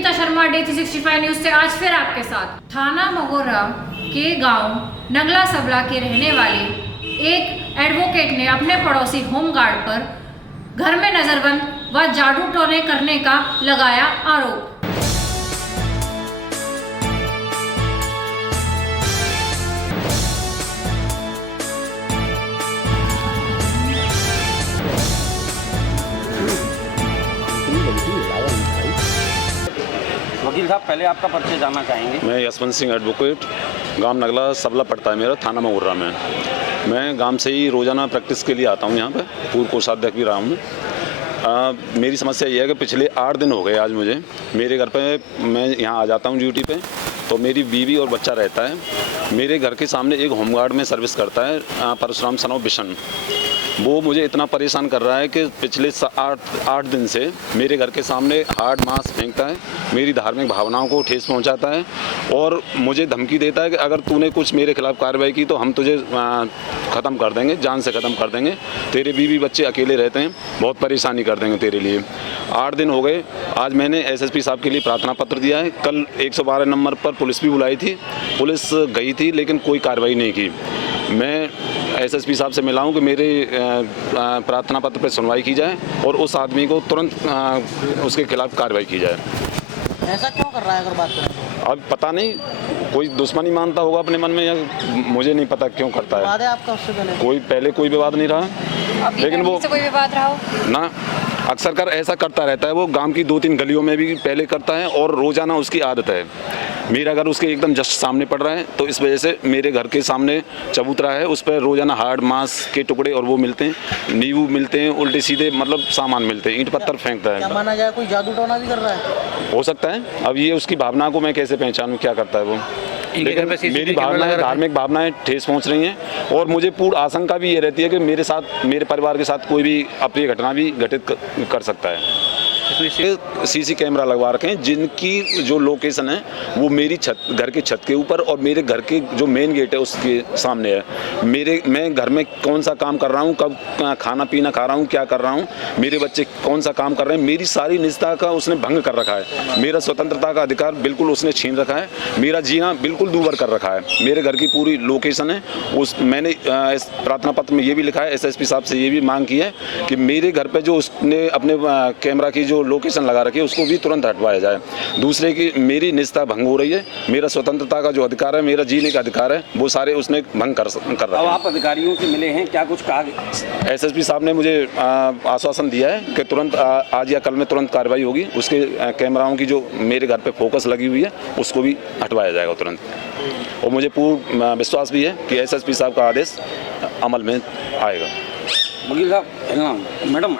Nita Sharma, D365 news से आज फिर आपके साथ। थाना मगोरा के गांव नगला सबला के रहने वाले एक एडवोकेट ने अपने पड़ोसी होमगार्ड पर घर में नजरबंद व जादू टोने करने का लगाया आरोप। वकील साहब, पहले आपका परिचय जानना चाहेंगे। मैं यशवंत सिंह एडवोकेट, गांव नगला सबला पड़ता है मेरा, थाना मगोरा में। मैं गांव से ही रोज़ाना प्रैक्टिस के लिए आता हूं यहाँ पे, पूर्व कोषाध्यक्ष भी रहा हूँ। मेरी समस्या ये है कि पिछले 8 दिन हो गए आज मुझे, मेरे घर पे मैं यहाँ आ जाता हूँ ड्यूटी पे, तो मेरी बीवी और बच्चा रहता है। मेरे घर के सामने एक होमगार्ड में सर्विस करता है परशुराम सन ऑफ बिशन। वो मुझे इतना परेशान कर रहा है कि पिछले 8 दिन से मेरे घर के सामने हार्ड मांस फेंकता है, मेरी धार्मिक भावनाओं को ठेस पहुंचाता है और मुझे धमकी देता है कि अगर तूने कुछ मेरे खिलाफ कार्रवाई की तो हम तुझे ख़त्म कर देंगे, जान से ख़त्म कर देंगे, तेरे बीवी बच्चे अकेले रहते हैं, बहुत परेशानी कर देंगे तेरे लिए। 8 दिन हो गए। आज मैंने एसएसपी साहब के लिए प्रार्थना पत्र दिया है। कल 112 नंबर पर पुलिस भी बुलाई थी, पुलिस गई थी लेकिन कोई कार्रवाई नहीं की। मैं एसएसपी साहब से मिला हूँ कि मेरे प्रार्थना पत्र पर सुनवाई की जाए और उस आदमी को तुरंत उसके खिलाफ कार्रवाई की जाए। ऐसा क्यों कर रहा है अगर बात करें तो? अब पता नहीं, कोई दुश्मनी मानता होगा अपने मन में या मुझे नहीं पता क्यों करता है। विवाद है आपका उससे पहले कोई विवाद नहीं रहा, लेकिन वो कोई विवाद रहा हो ना, अक्सर कर ऐसा करता रहता है। वो गांव की 2-3 गलियों में भी पहले करता है और रोजाना उसकी आदत है। मेरा घर उसके एकदम जस्ट सामने पड़ रहा है, तो इस वजह से मेरे घर के सामने चबूतरा है, उस पर रोजाना हार्ड मांस के टुकड़े और वो मिलते हैं, नींबू मिलते हैं, उल्टे सीधे मतलब सामान मिलते हैं, ईंट पत्थर फेंकता है। क्या माना जाए कोई जादू टोना भी कर रहा है? हो सकता है। अब ये उसकी भावना को मैं कैसे पहचानूं क्या करता है वो, लेकिन मेरी भावनाएं, धार्मिक भावनाएं ठेस पहुंच रही हैं और मुझे पूर्ण आशंका भी ये रहती है कि मेरे साथ, मेरे परिवार के साथ कोई भी अप्रिय घटना भी घटित कर सकता है। सीसी कैमरा लगवा रखे हैं जिनकी जो लोकेशन है वो मेरी घर के छत के ऊपर और मेरे घर के जो मेन गेट है उसके सामने है। मैं घर में कौन सा काम कर रहा हूँ, कब खाना पीना खा रहा हूँ, क्या कर रहा हूँ, मेरे बच्चे कौन सा काम कर रहे हैं, मेरी सारी निजता का उसने भंग कर रखा है। मेरा स्वतंत्रता का अधिकार बिल्कुल उसने छीन रखा है, मेरा जीना बिल्कुल दूभर कर रखा है। मेरे घर की पूरी लोकेशन है उस, मैंने इस प्रार्थना पत्र में ये भी लिखा है, एसएसपी साहब से ये भी मांग की है कि मेरे घर पर जो उसने अपने कैमरा की जो लोकेशन लगा रखी है उसको भी तुरंत हटवाया जाए। दूसरे की मेरी निजता भंग हो रही है, मेरा स्वतंत्रता का जो अधिकार है, मेरा जीने का अधिकार है, वो सारे उसने भंग कर रहा है। अब आप अधिकारियों से मिले हैं, क्या कुछ कहा? एसएसपी साहब ने मुझे आश्वासन दिया है कि तुरंत आज या कल में तुरंत कार्रवाई होगी। उसके कैमराओं की जो मेरे घर पे फोकस लगी हुई है उसको भी हटवाया जाएगा तुरंत। और मुझे पूर्ण विश्वास भी है कि एसएसपी साहब का आदेश अमल में आएगा। वकील साहब, मैडम